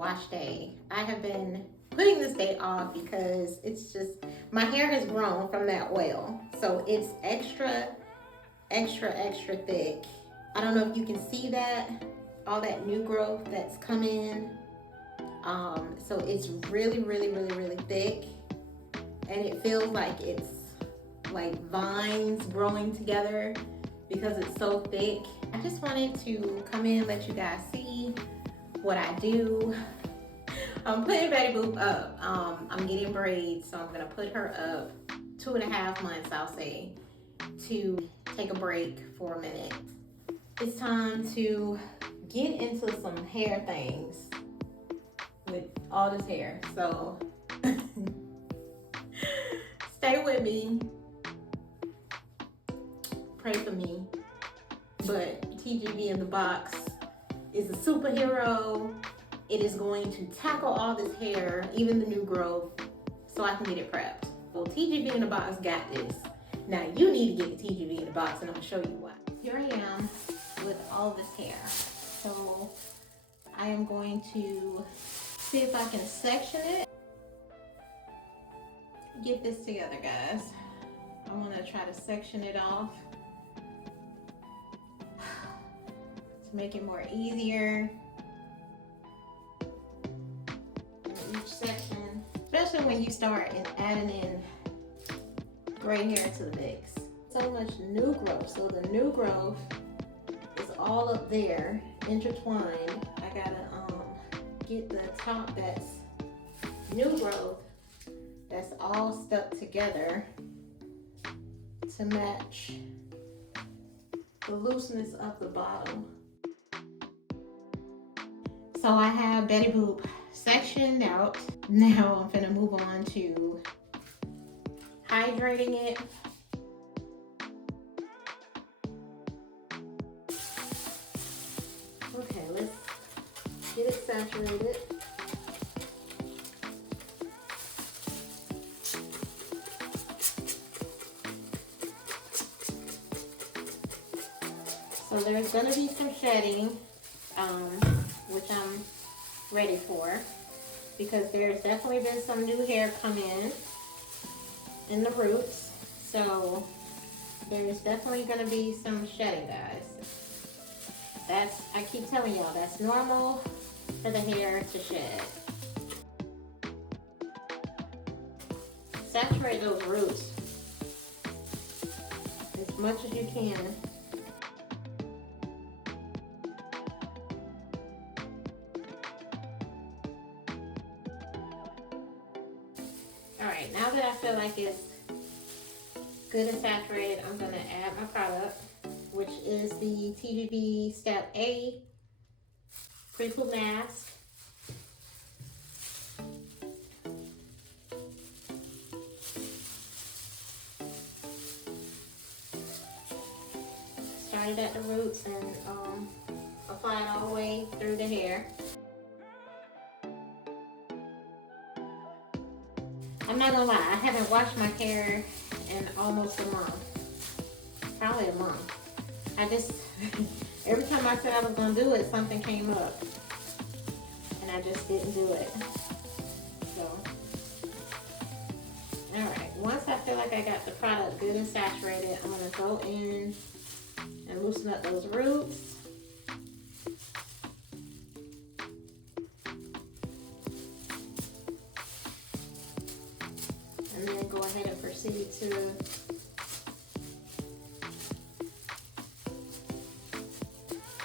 wash day. I have been putting this day off because it's just, my hair has grown from that oil. So it's extra thick. I don't know if you can see that, all that new growth that's come in. So it's really thick, and it feels like it's like vines growing together because it's so thick. I just wanted to come in and let you guys see what I do. I'm putting Betty Boop up. I'm getting braids, so I'm gonna put her up 2.5 months, I'll say, to take a break for a minute. It's time to get into some hair things with all this hair. So stay with me. Pray for me. But TGB in the box is a superhero. It is going to tackle all this hair, even the new growth, so I can get it prepped. Well, TGB in the box got this. Now you need to get the TGB in the box, and I'm gonna show you why. Here I am with all this hair. So I am going to see if I can section it. Get this together, guys. I'm gonna try to section it off to make it more easier in each section, especially when you start adding in gray hair to the mix. So much new growth. So the new growth is all up there, intertwined. I gotta get the top that's new growth, that's all stuck together to match the looseness of the bottom. So I have Betty Boop sectioned out. Now I'm gonna move on to hydrating it. Okay, let's get it saturated. So there's gonna be some shedding, which I'm ready for, because there's definitely been some new hair come in the roots. So there's definitely gonna be some shedding, guys. I keep telling y'all, that's normal for the hair to shed. Saturate those roots as much as you can. Alright, now that I feel like it's good and saturated, I'm going to add my product, which is the TGB Step A Pre-Poo Mask. Start it at the roots and apply it all the way through the hair. I'm not gonna lie, I haven't washed my hair in almost a month. Probably a month. I just, every time I said I was gonna do it, something came up. And I just didn't do it. So, alright, once I feel like I got the product good and saturated, I'm gonna go in and loosen up those roots. And then go ahead and proceed to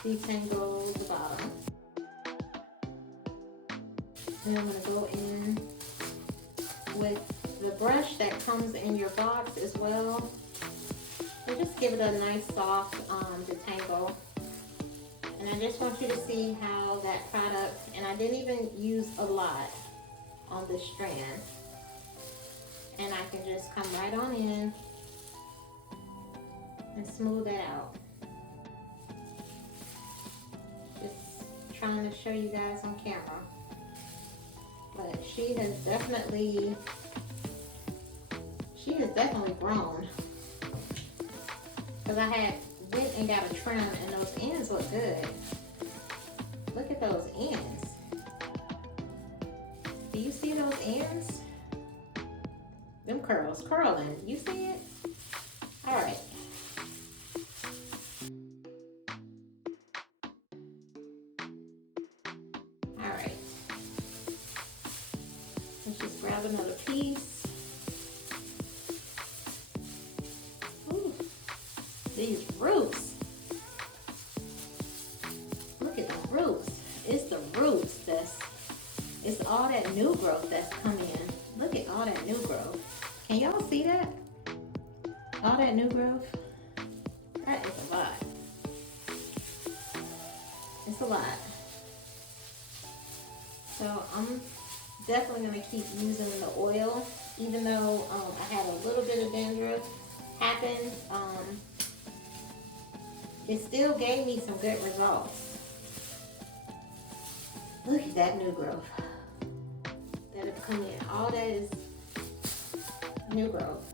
detangle the bottom. Then I'm going to go in with the brush that comes in your box as well. And just give it a nice soft detangle. And I just want you to see how that product, and I didn't even use a lot on this strand. And I can just come right on in and smooth that out. Just trying to show you guys on camera. But she has definitely grown. Because I went and got a trim and those ends look good. Look at those ends. almost curling. You see it? All right. All right. Let's just grab another piece. Ooh, these roots. Look at the roots. It's the roots it's all that new growth that's come in. Look at all that new growth. Can y'all see that? All that new growth. That is a lot. It's a lot. So I'm definitely gonna keep using the oil, even though I had a little bit of dandruff happen. It still gave me some good results. Look at that new growth that have come in. All that is new growth.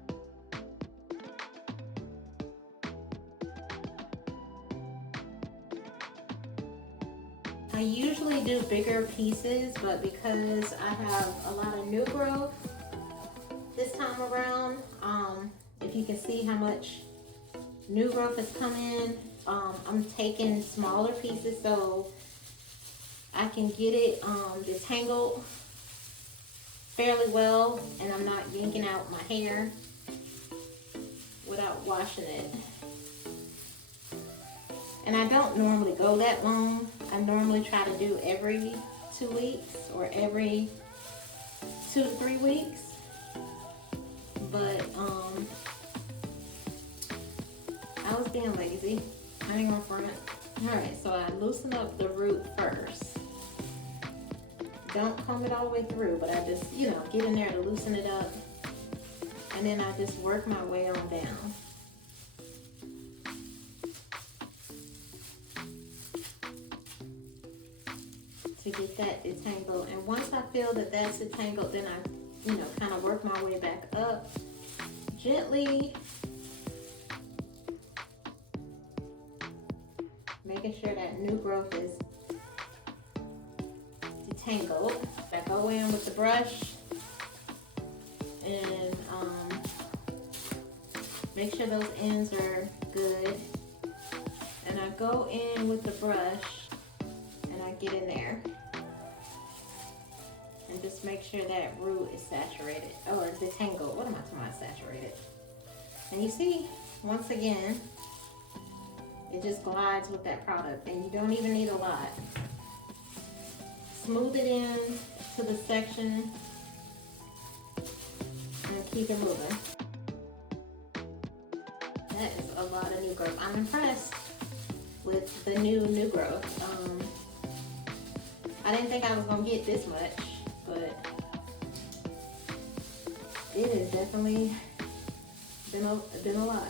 I usually do bigger pieces, but because I have a lot of new growth this time around, if you can see how much new growth has come in, I'm taking smaller pieces so I can get it detangled fairly well, and I'm not yanking out my hair without washing it. And I don't normally go that long. I normally try to do every 2 weeks or every 2 to 3 weeks. But I was being lazy. I ain't gonna front. Alright, so I loosen up the root first. Don't comb it all the way through, but I just, get in there to loosen it up. And then I just work my way on down. To get that detangled. And once I feel that that's detangled, then I, kind of work my way back up gently, making sure that new growth is detangled. I go in with the brush and make sure those ends are good. And I go in with the brush and I get in there and just make sure that root is saturated or detangled. What am I talking about? Saturated. And you see, once again, it just glides with that product, and you don't even need a lot. Smooth it in to the section and keep it moving. That is a lot of new growth. I'm impressed with the new growth. I didn't think I was gonna get this much, but it has definitely been a lot.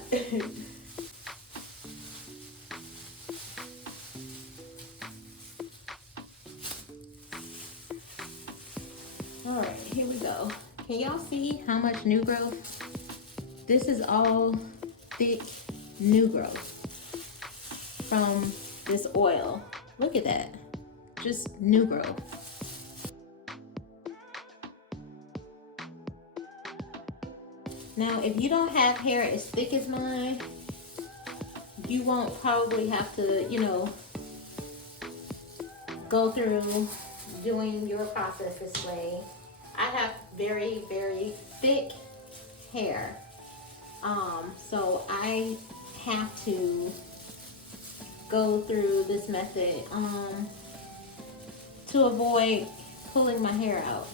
All right, here we go. Can y'all see how much new growth? This is all thick new growth from this oil. Look at that, just new growth. Now, if you don't have hair as thick as mine, you won't probably have to, go through doing your process this way. I have very, very thick hair. So I have to go through this method to avoid pulling my hair out.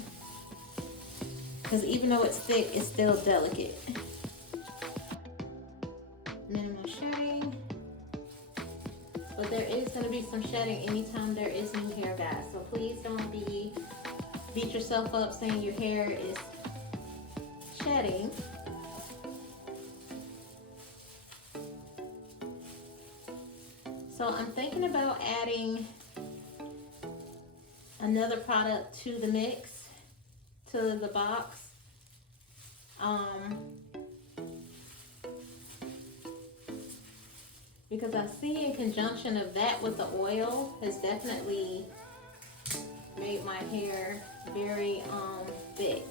Because even though it's thick, it's still delicate. Minimal shedding. But there is going to be some shedding anytime there is new hair, guys. So please don't beat yourself up saying your hair is shedding. So I'm thinking about adding another product to the mix, to the box. Because I see in conjunction of that with the oil has definitely made my hair very thick.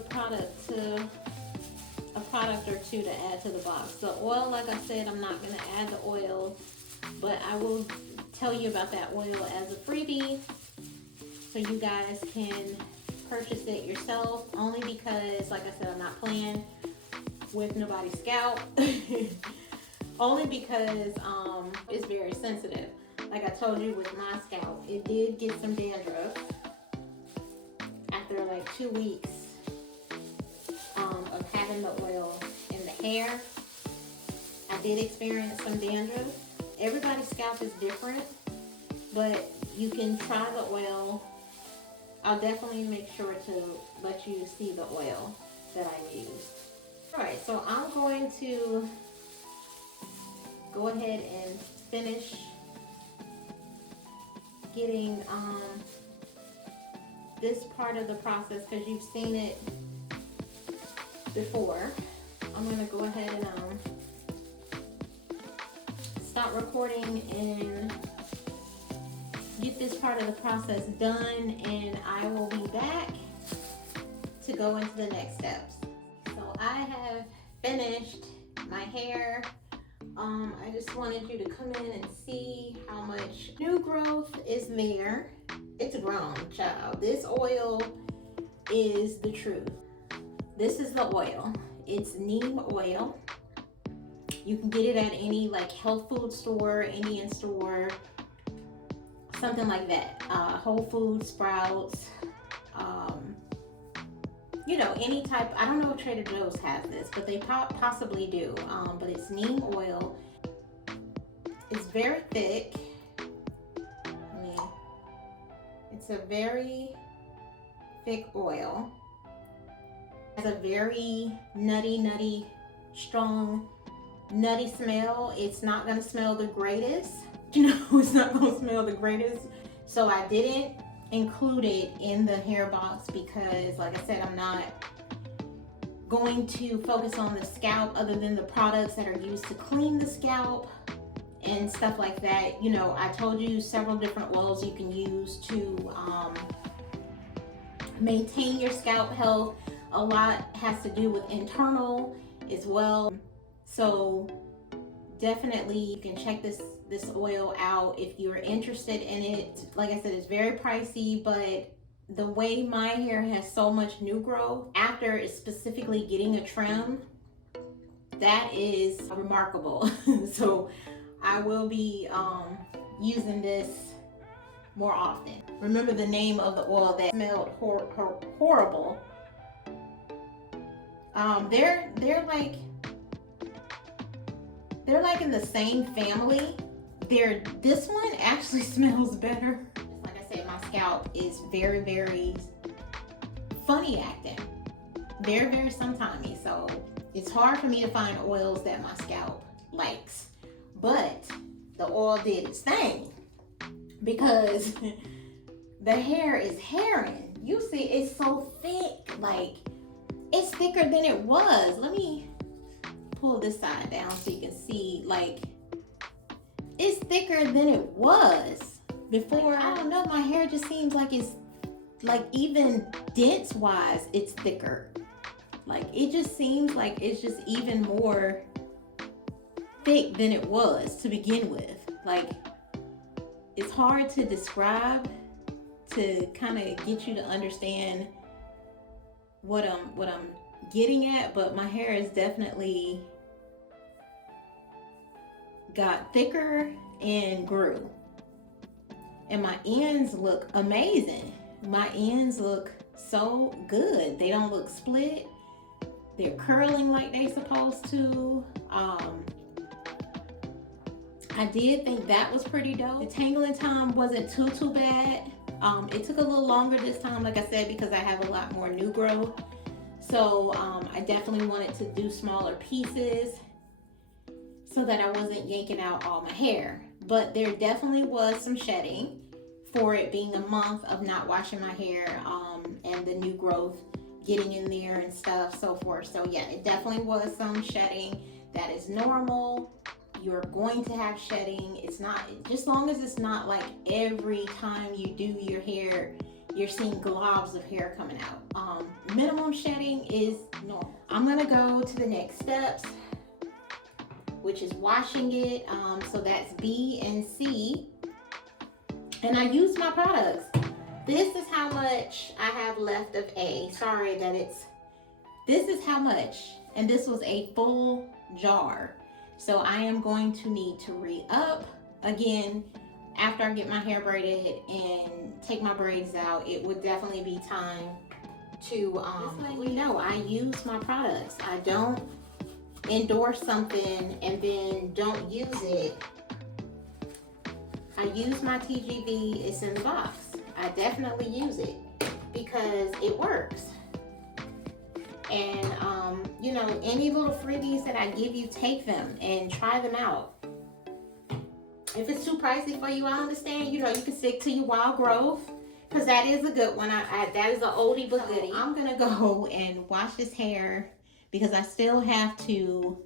a product or two to add to the box. The oil, like I said, I'm not going to add the oil, but I will tell you about that oil as a freebie so you guys can purchase it yourself, only because, like I said, I'm not playing with nobody's scalp. Only because it's very sensitive. Like I told you with my scalp, it did get some dandruff after like 2 weeks of having the oil in the hair. I did experience some dandruff. Everybody's scalp is different, but you can try the oil. I'll definitely make sure to let you see the oil that I used. Alright, so I'm going to go ahead and finish getting this part of the process, because you've seen it before. I'm going to go ahead and stop recording and get this part of the process done, and I will be back to go into the next steps. So I have finished my hair. I just wanted you to come in and see how much new growth is there. It's grown, child. This oil is the truth. This is the oil. It's Neem Oil. You can get it at any like health food store, Indian store, something like that. Whole Foods, Sprouts, you know, any type. I don't know if Trader Joe's has this, but they possibly do. But it's Neem Oil. It's very thick. I mean, it's a very thick oil. It has a very nutty, strong, nutty smell. It's not gonna smell the greatest. You know, it's not gonna smell the greatest. So I didn't include it in the hair box because, like I said, I'm not going to focus on the scalp other than the products that are used to clean the scalp and stuff like that. You know, I told you several different oils you can use to maintain your scalp health. A lot has to do with internal as well. So definitely you can check this oil out if you're interested in it. Like I said, it's very pricey, but the way my hair has so much new growth after it's specifically getting a trim, that is remarkable. So I will be using this more often. Remember the name of the oil that smelled horrible. They're like in the same family. This one actually smells better. Like I said, my scalp is very funny acting. Very sometimey. So it's hard for me to find oils that my scalp likes. But the oil did its thing, because the hair is hairing. You see, it's so thick. Like, it's thicker than it was. Let me pull this side down so you can see. Like, it's thicker than it was before. I don't know, my hair just seems like it's like, even dense wise, it's thicker. Like, it just seems like it's just even more thick than it was to begin with. Like, it's hard to describe, to kind of get you to understand what I'm getting at, but my hair is definitely got thicker and grew, and my ends look amazing. My ends look so good. They don't look split. They're curling like they're supposed to. I did think that was pretty dope. The tangling time wasn't too bad. It took a little longer this time, like I said, because I have a lot more new growth. So I definitely wanted to do smaller pieces so that I wasn't yanking out all my hair. But there definitely was some shedding for it being a month of not washing my hair, and the new growth getting in there and stuff, so forth. So yeah, it definitely was some shedding. That is normal. You're going to have shedding. It's not, just long as it's not like every time you do your hair, you're seeing globs of hair coming out. minimum shedding is normal. I'm gonna go to the next steps, which is washing it. So that's B and C. And I use my products. This is how much I have left of A. Sorry that this is how much. And this was a full jar. So I am going to need to re-up again after I get my hair braided and take my braids out. It would definitely be time to let you know I use my products. I don't endorse something and then don't use it. I use my TGV. It's in the box. I definitely use it because it works. And you know, any little freebies that I give you, take them and try them out. If it's too pricey for you, I understand. You know, you can stick to your wild growth because that is a good one. That is an oldie but goodie. I'm gonna go and wash this hair because I still have to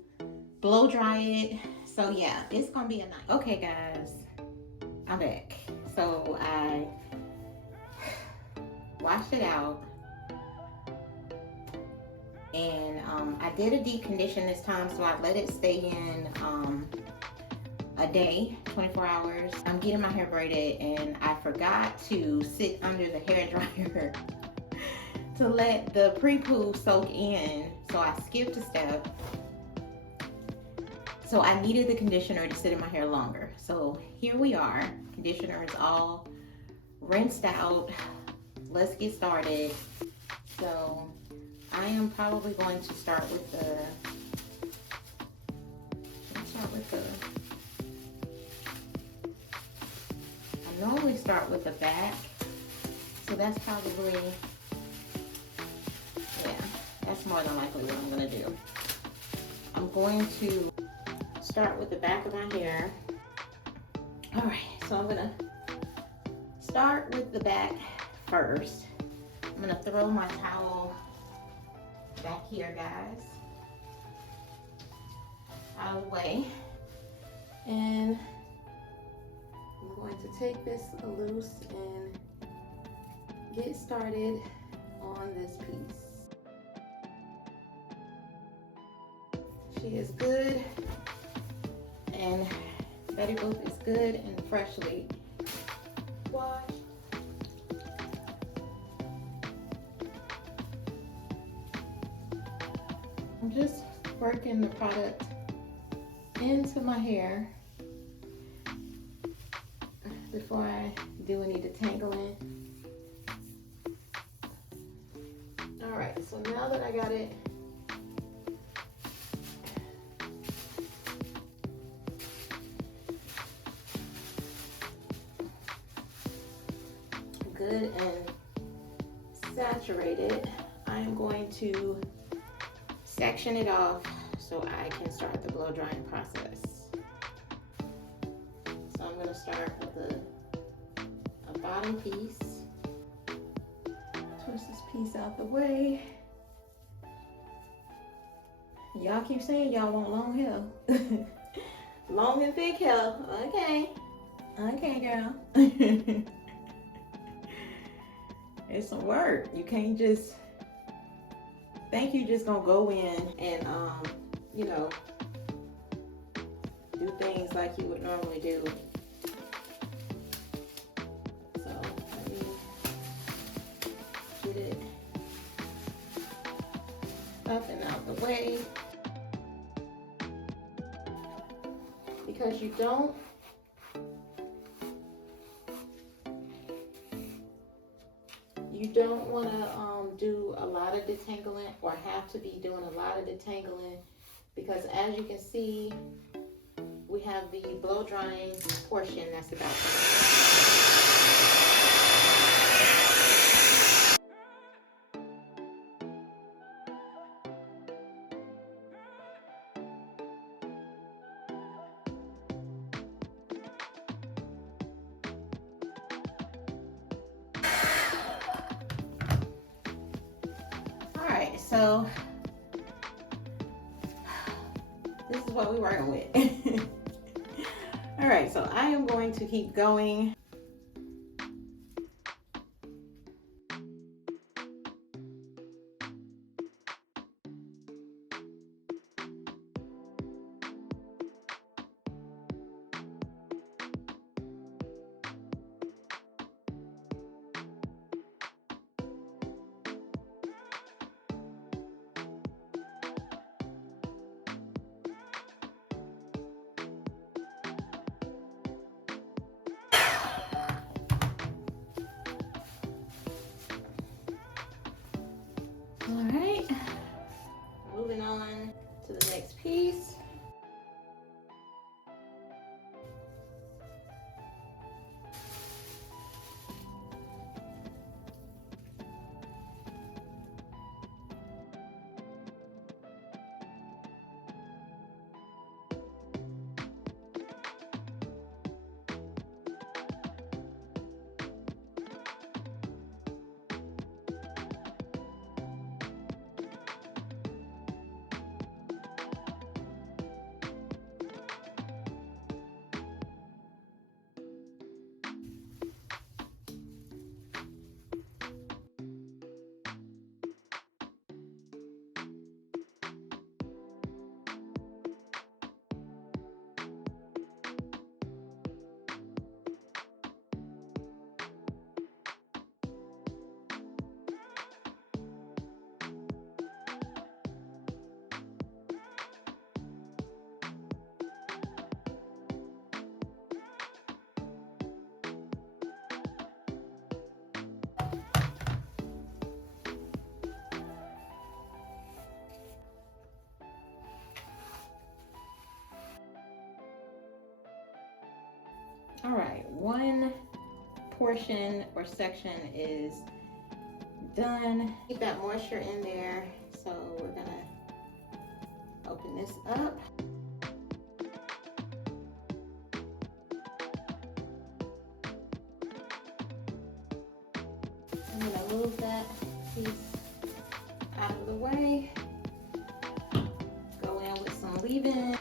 blow dry it. So yeah, it's gonna be a night. Okay guys, I'm back. So I washed it out. And I did a deep condition this time, so I let it stay in a day, 24 hours. I'm getting my hair braided and I forgot to sit under the hair dryer to let the pre-poo soak in. So I skipped a step. So I needed the conditioner to sit in my hair longer. So here we are. Conditioner is all rinsed out. Let's get started. So I am probably going to start with I normally start with the back. So that's probably, yeah, that's more than likely what I'm gonna do. I'm going to start with the back of my hair. All right, so I'm gonna start with the back first. I'm gonna throw my towel back here, guys, out of the way, and I'm going to take this loose and get started on this piece. She is good, and Betty Boop is good and freshly washed. I'm just working the product into my hair before I do any detangling. All right, so now that I got it good and saturated, I'm going to section it off so I can start the blow drying process. So I'm going to start with a bottom piece. Twist this piece out the way. Y'all keep saying y'all want long hair. Long and thick hair. Okay. Okay, girl. It's some work. You can't just think you just gonna go in and you know, do things like you would normally do. So let me get it up and out the way, because you don't want to do a lot of detangling or have to be doing a lot of detangling, because as you can see, we have the blow drying portion that's about so this is what we're working with. All right, so I am going to keep going. All right, moving on to the next piece. All right, one portion or section is done. Keep that moisture in there. So we're gonna open this up. I'm gonna move that piece out of the way. Go in with some leave-in.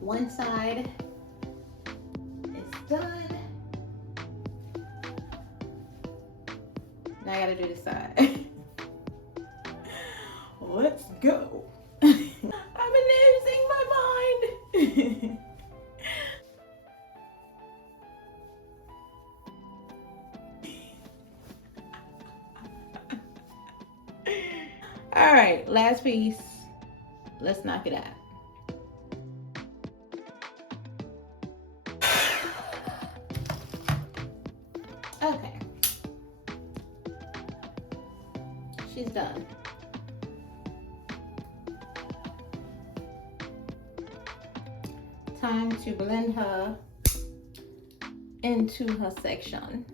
One side is done. Now I gotta do this side. Let's go. I'm losing my mind. All right, last piece. Let's knock it out. Okay, she's done. Time to blend her into her section.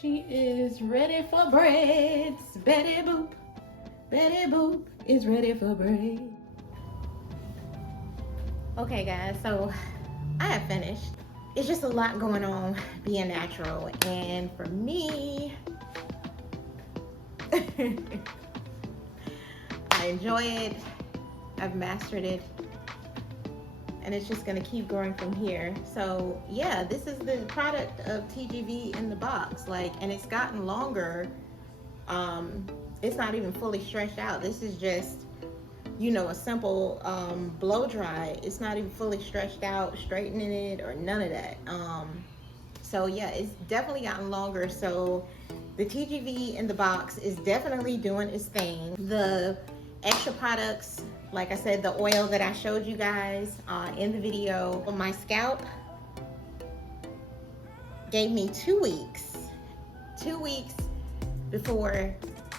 She is ready for braids. Betty Boop is ready for braids. Okay guys, so I have finished. It's just a lot going on being natural, and for me, I enjoy it. I've mastered it, and it's just gonna keep growing from here. So yeah, this is the product of TGV in the box, like, and it's gotten longer. It's not even fully stretched out. This is just, you know, a simple blow dry. It's not even fully stretched out, straightening it or none of that. So yeah, it's definitely gotten longer. So the TGV in the box is definitely doing its thing. The extra products, like I said, the oil that I showed you guys in the video, my scalp gave me 2 weeks. 2 weeks before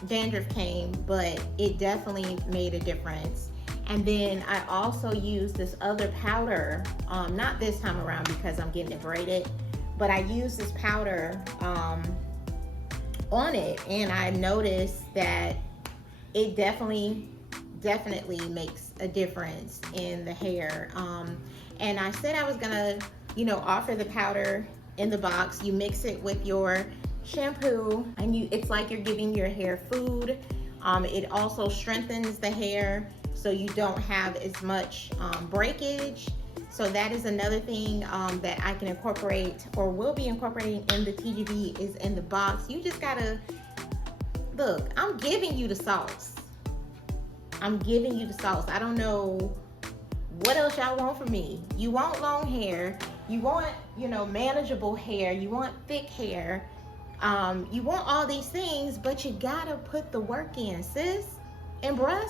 dandruff came, but it definitely made a difference. And then I also used this other powder, not this time around because I'm getting it braided, but I used this powder on it, and I noticed that it definitely makes a difference in the hair. And I said I was gonna, you know, offer the powder in the box. You mix it with your shampoo, and it's like you're giving your hair food. It also strengthens the hair so you don't have as much breakage. So that is another thing that I can incorporate, or will be incorporating in the TGV, is in the box. You just gotta, look, I'm giving you the sauce. I'm giving you the sauce. I don't know what else y'all want from me. You want long hair, you want, you know, manageable hair, you want thick hair, you want all these things, but you gotta put the work in, sis and bruh,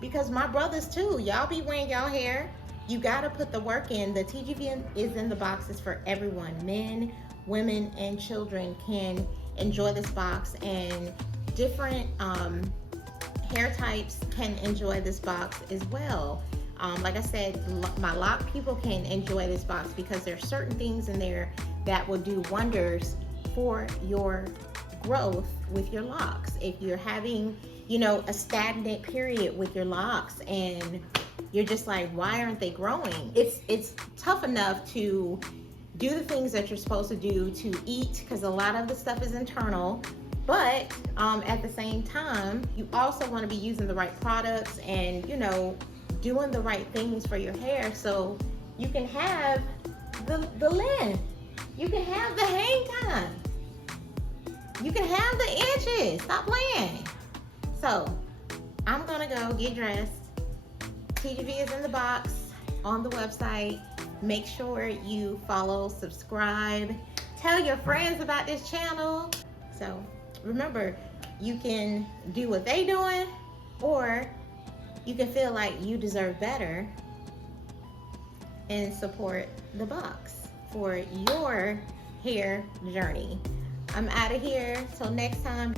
because my brothers too, y'all be wearing y'all hair. You gotta put the work in. The TGV is in the boxes for everyone. Men, women, and children can enjoy this box, and different hair types can enjoy this box as well. Like I said, my lock people can enjoy this box because there's certain things in there that will do wonders for your growth with your locks. If you're having, you know, a stagnant period with your locks and you're just like, why aren't they growing? It's tough enough to do the things that you're supposed to do, to eat, because a lot of the stuff is internal. But at the same time, you also want to be using the right products and, you know, doing the right things for your hair so you can have the length. You can have the hang time. You can have the inches. Stop playing. So I'm gonna go get dressed. TGV is in the box on the website. Make sure you follow, subscribe, tell your friends about this channel. So remember, you can do what they doing, or you can feel like you deserve better and support the box for your hair journey. I'm out of here. Till next time.